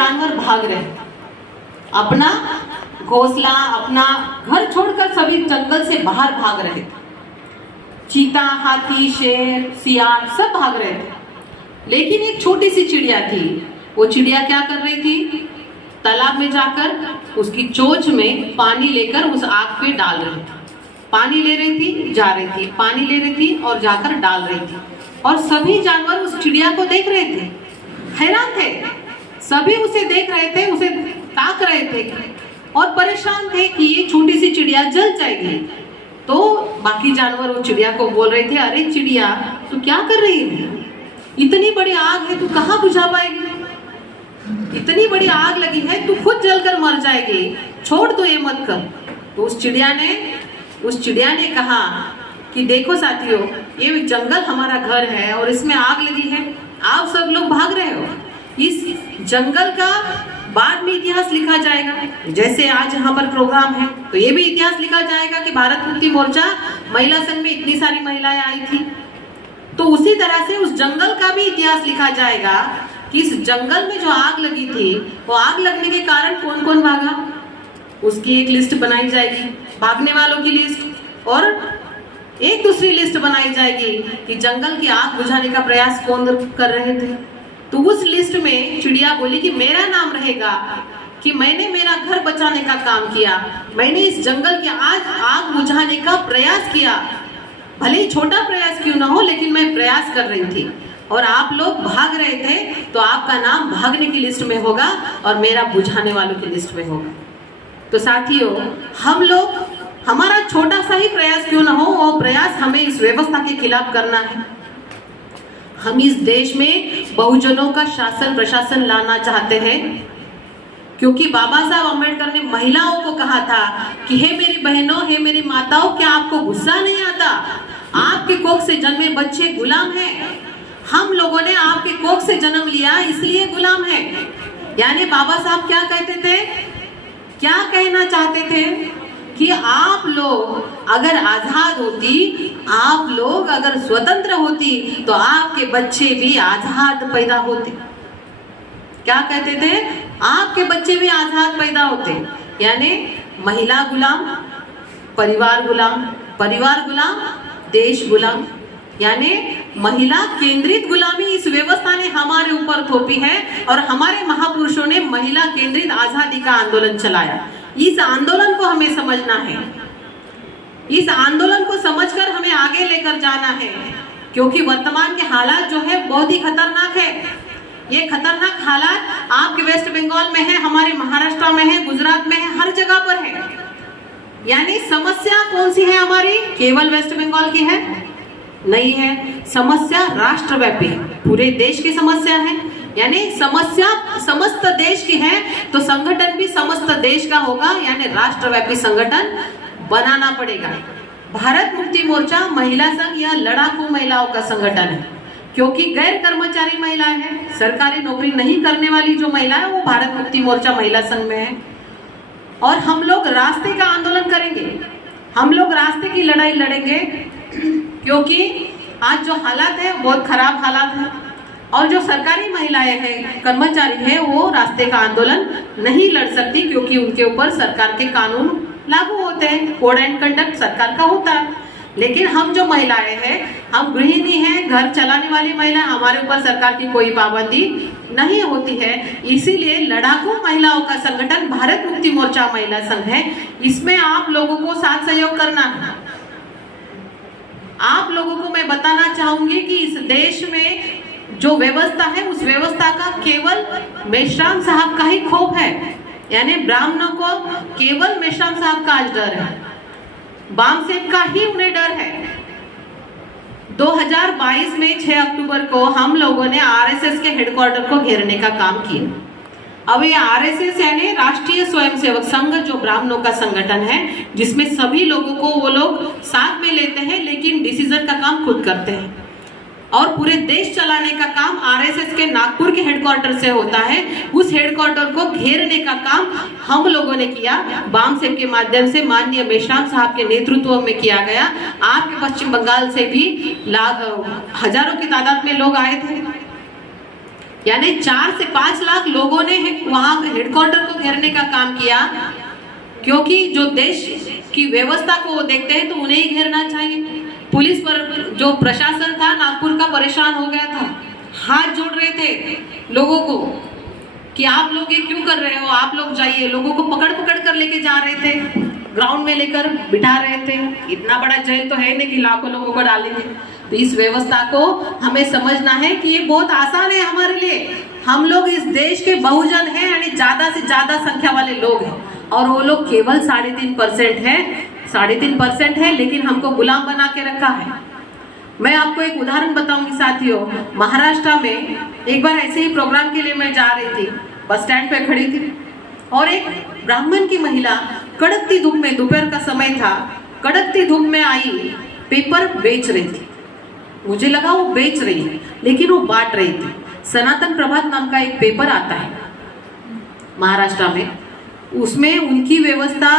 जानवर भाग रहे हैं, अपना घोंसला, अपना घर छोड़कर सभी जंगल से बाहर भाग रहे थे। चीता, हाथी, शेर, सियार सब भाग रहे थे, लेकिन एक छोटी सी चिड़िया थी। वो चिड़िया क्या कर रही थी? तालाब में जाकर उसकी चोंच में पानी लेकर उस आग पे डाल रही थी। पानी ले रही थी, जा रही थी, पानी ले रही थी और जाकर डाल रही थी। और सभी जानवर उस चिड़िया को देख रहे थे, हैरान थे, सभी उसे देख रहे थे, उसे ताक रहे थे और परेशान थे कि ये छोटी सी चिड़िया जल जाएगी। तो बाकी जानवर वो चिड़िया को बोल रहे थे, अरे चिड़िया तू क्या कर रही है? इतनी बड़ी आग है, तू कहाँ बुझा पाएगी? इतनी बड़ी आग लगी है, तू खुद जलकर मर जाएगी, छोड़ दो, ये मत कर। तो उस चिड़िया ने कहा कि देखो साथियों, ये जंगल हमारा घर है और इसमें आग लगी है, आप सब लोग भाग रहे हो। इस जंगल का बाद में इतिहास लिखा जाएगा। जैसे आज यहाँ पर प्रोग्राम है तो ये भी इतिहास लिखा जाएगा कि भारत मुक्ति मोर्चा महिला संघ में इतनी सारी महिलाएं आई थी। तो उसी तरह से उस जंगल का भी इतिहास लिखा जाएगा कि इस जंगल में जो आग लगी थी, वो आग लगने के कारण कौन कौन भागा, उसकी एक लिस्ट बनाई जाएगी, भागने वालों की लिस्ट, और एक दूसरी लिस्ट बनाई जाएगी कि जंगल की आग बुझाने का प्रयास कौन कर रहे थे। तो उस लिस्ट में चिड़िया बोली कि मेरा नाम रहेगा कि मैंने मेरा घर बचाने का काम किया, मैंने इस जंगल की आज आग बुझाने का प्रयास किया, भले ही छोटा प्रयास क्यों ना हो, लेकिन मैं प्रयास कर रही थी। और आप लोग भाग रहे थे तो आपका नाम भागने की लिस्ट में होगा और मेरा बुझाने वालों की लिस्ट में होगा। तो साथियों, हम लोग, हमारा छोटा सा ही प्रयास क्यों ना हो, वो प्रयास हमें इस व्यवस्था के खिलाफ करना है। हम इस देश में बहुजनों का शासन प्रशासन लाना चाहते हैं, क्योंकि बाबा साहब अम्बेडकर ने महिलाओं को कहा था कि हे मेरी बहनों, हे मेरी माताओं, क्या आपको गुस्सा नहीं आता? आपके कोख से जन्मे बच्चे गुलाम हैं। हम लोगों ने आपके कोख से जन्म लिया इसलिए गुलाम है। यानी बाबा साहब क्या कहते थे, क्या कहना चाहते थे कि आप लोग अगर आजाद होती, आप लोग अगर स्वतंत्र होती, तो आपके बच्चे भी आजाद पैदा होते। क्या कहते थे? आपके बच्चे भी आजाद पैदा होते। यानी महिला गुलाम, परिवार गुलाम, परिवार गुलाम, देश गुलाम। यानी महिला केंद्रित गुलामी इस व्यवस्था ने हमारे ऊपर थोपी है और हमारे महापुरुषों ने महिला केंद्रित आजादी का आंदोलन चलाया। इस आंदोलन को हमें समझना है, इस आंदोलन को समझकर हमें आगे लेकर जाना है, क्योंकि वर्तमान के हालात जो है बहुत ही खतरनाक है। ये खतरनाक हालात आपके वेस्ट बंगाल में है, हमारे महाराष्ट्र में है, गुजरात में है, हर जगह पर है। यानी समस्या कौन सी है हमारी? केवल वेस्ट बंगाल की है? नहीं है, समस्या राष्ट्रव्यापी है, पूरे देश की समस्या है। यानी समस्या समस्त देश की है तो संगठन भी समस्त देश का होगा, यानी राष्ट्रव्यापी संगठन बनाना पड़ेगा। भारत मुक्ति मोर्चा महिला संघ या लड़ाकू महिलाओं का संगठन है, क्योंकि गैर कर्मचारी महिलाएं हैं, सरकारी नौकरी नहीं करने वाली जो महिलाएं वो भारत मुक्ति मोर्चा महिला संघ में है। और हम लोग रास्ते का आंदोलन करेंगे, हम लोग रास्ते की लड़ाई लड़ेंगे, क्योंकि आज जो हालात है बहुत खराब हालात है और जो सरकारी महिलाएं हैं, कर्मचारी हैं, वो रास्ते का आंदोलन नहीं लड़ सकती, क्योंकि उनके ऊपर सरकार के कानून लागू होते हैं, कोड एंड कंडक्ट सरकार का होता है। लेकिन हम जो महिलाएं हैं, हम गृहिणी हैं, घर चलाने वाली महिला, हमारे ऊपर सरकार की कोई पाबंदी नहीं होती है। इसीलिए लड़ाकू महिलाओं का संगठन भारत मुक्ति मोर्चा महिला संघ है। इसमें आप लोगों को साथ सहयोग करना है। आप लोगों को मैं बताना चाहूंगी कि इस देश में जो व्यवस्था है, उस व्यवस्था का केवल मेश्राम साहब का ही खौफ है। यानी ब्राह्मणों को केवल मेश्राम साहब का आज डर है, बामसेब का ही उन्हें डर है। 2022 में 6 अक्टूबर को हम लोगों ने आरएसएस के हेडक्वार्टर को घेरने का काम किया। अब ये आरएसएस यानी राष्ट्रीय स्वयंसेवक संघ जो ब्राह्मणों का संगठन है, जिसमें सभी लोगों को वो लोग साथ में लेते हैं, लेकिन डिसीजन का काम खुद करते हैं और पूरे देश चलाने का काम आरएसएस के नागपुर के हेडक्वार्टर से होता है। उस हेडक्वार्टर को घेरने का काम हम लोगों ने किया, बामसेब के माध्यम से माननीय मेश्राम साहब के नेतृत्व में किया गया। आपके पश्चिम बंगाल से भी हजारों की तादाद में लोग आए थे। यानी 4 से 5 लाख लोगों ने वहां हेडक्वार्टर को घेरने का काम किया, क्योंकि जो देश की व्यवस्था को वो देखते हैं तो उन्हें ही घेरना चाहिए। पुलिस पर जो प्रशासन था नागपुर का परेशान हो गया था, हाथ जोड़ रहे थे लोगों को कि आप लोग ये क्यों कर रहे हो, आप लोग जाइए। लोगों को पकड़ पकड़ कर लेके जा रहे थे, ग्राउंड में लेकर बिठा रहे थे। इतना बड़ा जेल तो है नहीं कि लाखों लोगों को डालेंगे। तो इस व्यवस्था को हमें समझना है कि ये बहुत आसान है हमारे लिए। हम लोग इस देश के बहुजन हैं, यानी ज्यादा से ज्यादा संख्या वाले लोग हैं, और वो लोग केवल 3.5% है। 3.5% है, लेकिन हमको गुलाम बना के रखा है। मैं आपको एक उदाहरण बताऊंगी साथियों। महाराष्ट्र में एक बार ऐसे ही प्रोग्राम के लिए मैं जा रही थी, बस स्टैंड पे खड़ी थी, और एक ब्राह्मण की महिला कड़कती धूप में, दोपहर का समय था, कड़कती धूप में आई, पेपर बेच रही थी। मुझे लगा वो बेच रही है, लेकिन वो बांट रही थी। सनातन प्रभात नाम का एक पेपर आता है महाराष्ट्र में, उसमें उनकी व्यवस्था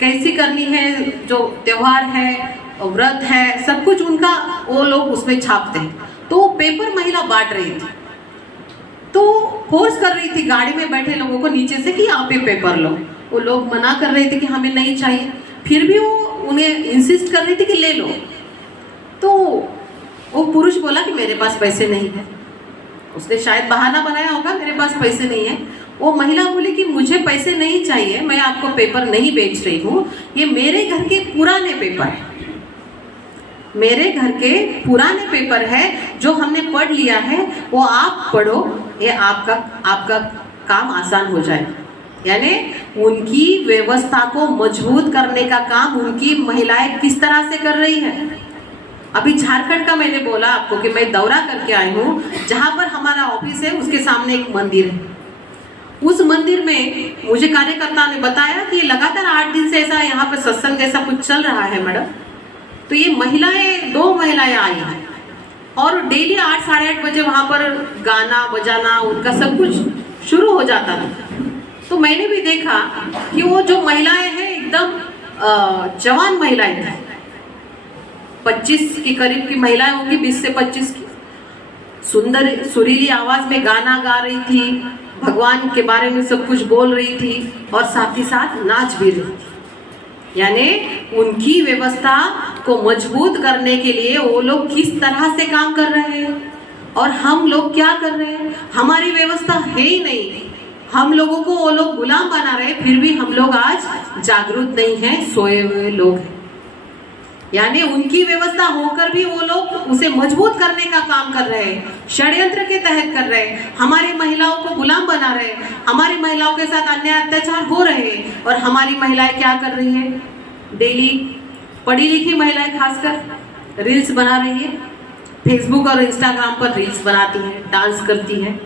कैसी करनी है, जो त्योहार है, व्रत है, सब कुछ उनका वो लोग उसमें छापते हैं। तो वो पेपर महिला बांट रही थी, तो फोर्स कर रही थी गाड़ी में बैठे लोगों को नीचे से कि आप ये पेपर लो। वो लोग मना कर रहे थे कि हमें नहीं चाहिए, फिर भी वो उन्हें इंसिस्ट कर रही थी कि ले लो। तो वो पुरुष बोला कि मेरे पास पैसे नहीं है। उसने शायद बहाना बनाया होगा, मेरे पास पैसे नहीं है। वो महिला बोली कि मुझे पैसे नहीं चाहिए, मैं आपको पेपर नहीं बेच रही हूँ, ये मेरे घर के पुराने पेपर है, मेरे घर के पुराने पेपर है जो हमने पढ़ लिया है, वो आप पढ़ो, ये आपका काम आसान हो जाए। यानी उनकी व्यवस्था को मजबूत करने का काम उनकी महिलाएं किस तरह से कर रही है। अभी झारखंड का मैंने बोला आपको कि मैं दौरा करके आई हूँ, जहाँ पर हमारा ऑफिस है उसके सामने एक मंदिर है। उस मंदिर में मुझे कार्यकर्ता ने बताया कि लगातार 8 दिन से ऐसा यहाँ पर सत्संग जैसा कुछ चल रहा है मैडम। तो ये महिलाएं, 2 महिलाएं आई हैं, और डेली 8 साढ़े 8 बजे वहां पर गाना बजाना उनका सब कुछ शुरू हो जाता था। तो मैंने भी देखा कि वो जो महिलाएं हैं एकदम जवान महिलाएं थी, 25 के करीब की महिलाएं होंगी, 20 से 25 की। सुंदर सुरीली आवाज में गाना गा रही थी, भगवान के बारे में सब कुछ बोल रही थी, और साथ ही साथ नाच भी रही थी। यानी उनकी व्यवस्था को मजबूत करने के लिए वो लोग किस तरह से काम कर रहे हैं, और हम लोग क्या कर रहे हैं। हमारी व्यवस्था है ही नहीं, हम लोगों को वो लोग गुलाम बना रहे, फिर भी हम लोग आज जागरूक नहीं हैं, सोए हुए लोग हैं। यानी उनकी व्यवस्था होकर भी वो लोग उसे मजबूत करने का काम कर रहे हैं, षड्यंत्र के तहत कर रहे हैं, हमारी महिलाओं को गुलाम बना रहे हैं, हमारी महिलाओं के साथ अन्याय अत्याचार हो रहे हैं। और हमारी महिलाएं क्या कर रही हैं, डेली पढ़ी लिखी महिलाएं खासकर रील्स बना रही है, फेसबुक और इंस्टाग्राम पर रील्स बनाती है, डांस करती है।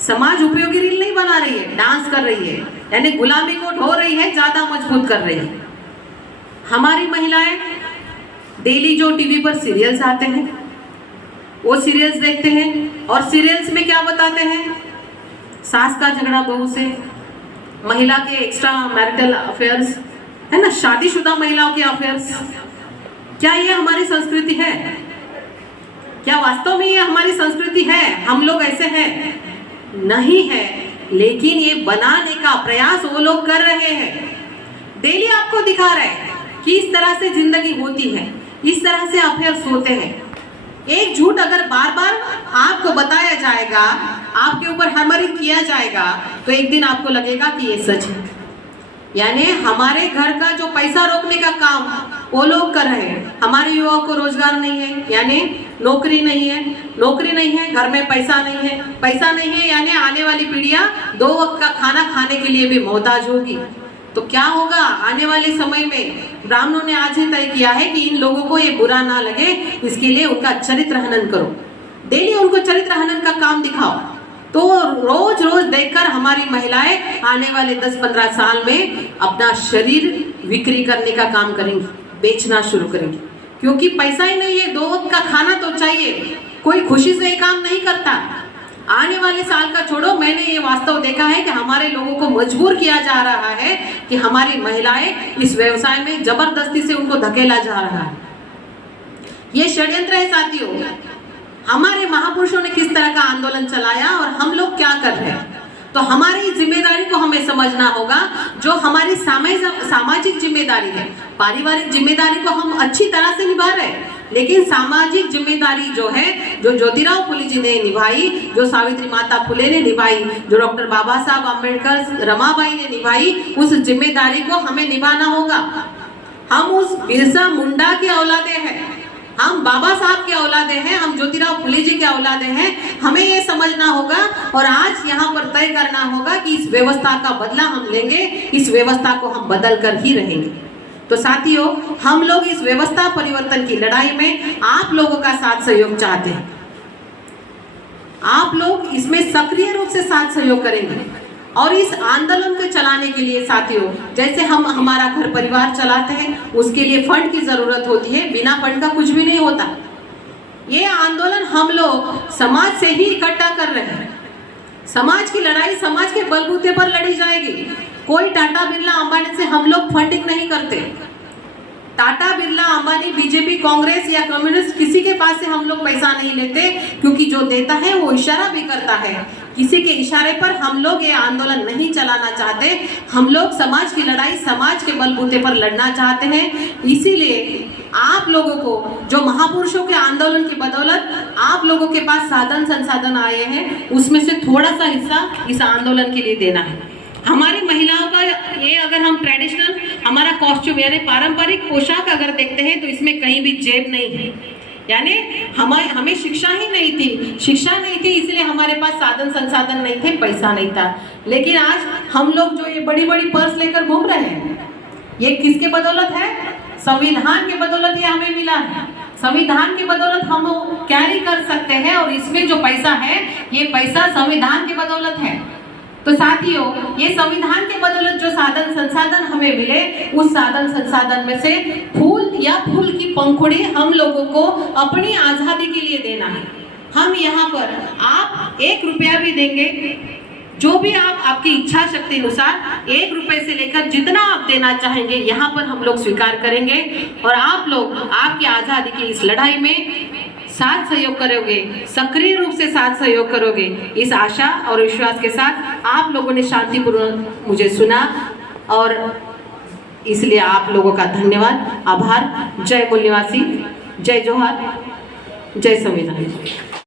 समाज उपयोगी रील नहीं बना रही है, डांस कर रही है, यानी गुलामी को ढो रही है, ज्यादा मजबूत कर रही है। हमारी महिलाएं डेली जो टीवी पर सीरियल्स आते हैं वो सीरियल्स देखते हैं, और सीरियल्स में क्या बताते हैं, सास का झगड़ा बहू से, महिला के एक्स्ट्रा मैरिटल अफेयर्स, है ना, शादीशुदा महिलाओं के अफेयर्स। क्या ये हमारी संस्कृति है? क्या वास्तव में ये हमारी संस्कृति है? हम लोग ऐसे हैं? नहीं है, लेकिन ये बनाने का प्रयास वो लोग कर रहे हैं। डेली आपको दिखा रहे हैं कि इस तरह से जिंदगी होती है, इस तरह से अफेयर्स होते हैं। एक झूठ अगर बार बार आपको बताया जाएगा, आपके ऊपर हैमरिंग किया जाएगा, तो एक दिन आपको लगेगा कि ये सच है। यानी हमारे घर का जो पैसा रोकने का काम वो लोग कर रहे हैं। हमारे युवाओं को रोजगार नहीं है, यानी नौकरी नहीं है, नौकरी नहीं है, घर में पैसा नहीं है, पैसा नहीं है, यानी आने वाली पीढ़ियां 2 वक्त का खाना खाने के लिए भी मोहताज होगी। तो क्या होगा आने वाले समय में? ब्राह्मणों ने आज ही तय किया है कि इन लोगों को ये बुरा ना लगे, इसके लिए उनका चरित्र हनन करो, डेली उनको चरित्र हनन का काम दिखाओ। तो रोज रोज देखकर हमारी महिलाएं आने वाले 10-15 साल में अपना शरीर बिक्री करने का काम करेंगी, बेचना शुरू करेंगी, क्योंकि पैसा ही नहीं है, 2 वक्त का खाना तो चाहिए। कोई खुशी से ये काम नहीं करता। आने वाले साल का छोड़ो, मैंने ये वास्तव देखा है कि हमारे लोगों को मजबूर किया जा रहा है कि हमारी महिलाएं इस व्यवसाय में जबरदस्ती से उनको धकेला जा रहा है। ये षड्यंत्र है साथियों। हमारे महापुरुषों ने किस तरह का आंदोलन चलाया और हम लोग क्या कर रहे हैं। तो हमारी जिम्मेदारी को हमें समझना होगा, जो हमारी सामाजिक जिम्मेदारी है। पारिवारिक जिम्मेदारी को हम अच्छी तरह से निभा रहे हैं, लेकिन सामाजिक जिम्मेदारी जो है, जो ज्योतिराव फुले जी ने निभाई, जो सावित्री माता फुले ने निभाई, जो डॉक्टर बाबा साहब अम्बेडकर, रमाबाई ने निभाई, उस जिम्मेदारी को हमें निभाना होगा। हम उस बिरसा मुंडा के औलादे हैं, हम बाबा साहब के औलादे हैं, हम ज्योतिराव फुले जी के औलादे हैं। हमें ये समझना होगा और आज यहाँ पर तय करना होगा कि इस व्यवस्था का बदला हम लेंगे, इस व्यवस्था को हम बदल कर ही रहेंगे। तो साथियों, हम लोग इस व्यवस्था परिवर्तन की लड़ाई में आप लोगों का साथ सहयोग चाहते हैं। आप लोग इसमें सक्रिय रूप से साथ सहयोग करेंगे और इस आंदोलन को चलाने के लिए साथियों, जैसे हम हमारा घर परिवार चलाते हैं, उसके लिए फंड की जरूरत होती है। बिना फंड का कुछ भी नहीं होता। ये आंदोलन हम लोग समाज से ही इकट्ठा कर रहे हैं। समाज की लड़ाई समाज के बलबूते पर लड़ी जाएगी। कोई टाटा बिरला अंबानी से हम लोग फंडिंग नहीं करते। टाटा बिरला अंबानी, बीजेपी, कांग्रेस या कम्युनिस्ट, किसी के पास से हम लोग पैसा नहीं लेते, क्योंकि जो देता है वो इशारा भी करता है। किसी के इशारे पर हम लोग ये आंदोलन नहीं चलाना चाहते। हम लोग समाज की लड़ाई समाज के बलबूते पर लड़ना चाहते हैं। इसीलिए आप लोगों को, जो महापुरुषों के आंदोलन की बदौलत आप लोगों के पास साधन संसाधन आए हैं, उसमें से थोड़ा सा हिस्सा इस आंदोलन के लिए देना है। हमारी महिलाओं का ये, अगर हम ट्रेडिशनल हमारा कॉस्ट्यूम यानी पारंपरिक पोशाक अगर देखते हैं, तो इसमें कहीं भी जेब नहीं है। यानी हमें शिक्षा ही नहीं थी, शिक्षा नहीं थी, इसलिए हमारे पास साधन संसाधन नहीं थे, पैसा नहीं था। लेकिन आज हम लोग जो ये बड़ी बड़ी पर्स लेकर घूम रहे हैं, ये किसके बदौलत है? संविधान के बदौलत ये हमें मिला है। संविधान की बदौलत हम कैरी कर सकते हैं और इसमें जो पैसा है, ये पैसा संविधान की बदौलत है। तो साथियों, ये संविधान के बदौलत जो साधन संसाधन हमें मिले, उस साधन संसाधन में से फूल या फूल की पंखुड़ी हम लोगों को अपनी आजादी के लिए देना है। हम यहाँ पर आप 1 रुपया भी देंगे, जो भी आप आपकी इच्छा शक्ति अनुसार 1 रुपए से लेकर जितना आप देना चाहेंगे, यहाँ पर हम लोग स्वीकार करेंगे। और आप लोग आपकी आजादी की इस लड़ाई में साथ सहयोग करोगे, सक्रिय रूप से साथ सहयोग करोगे, इस आशा और विश्वास के साथ आप लोगों ने शांतिपूर्वक मुझे सुना, और इसलिए आप लोगों का धन्यवाद, आभार। जय मूल निवासी, जय जोहार, जय संविधान।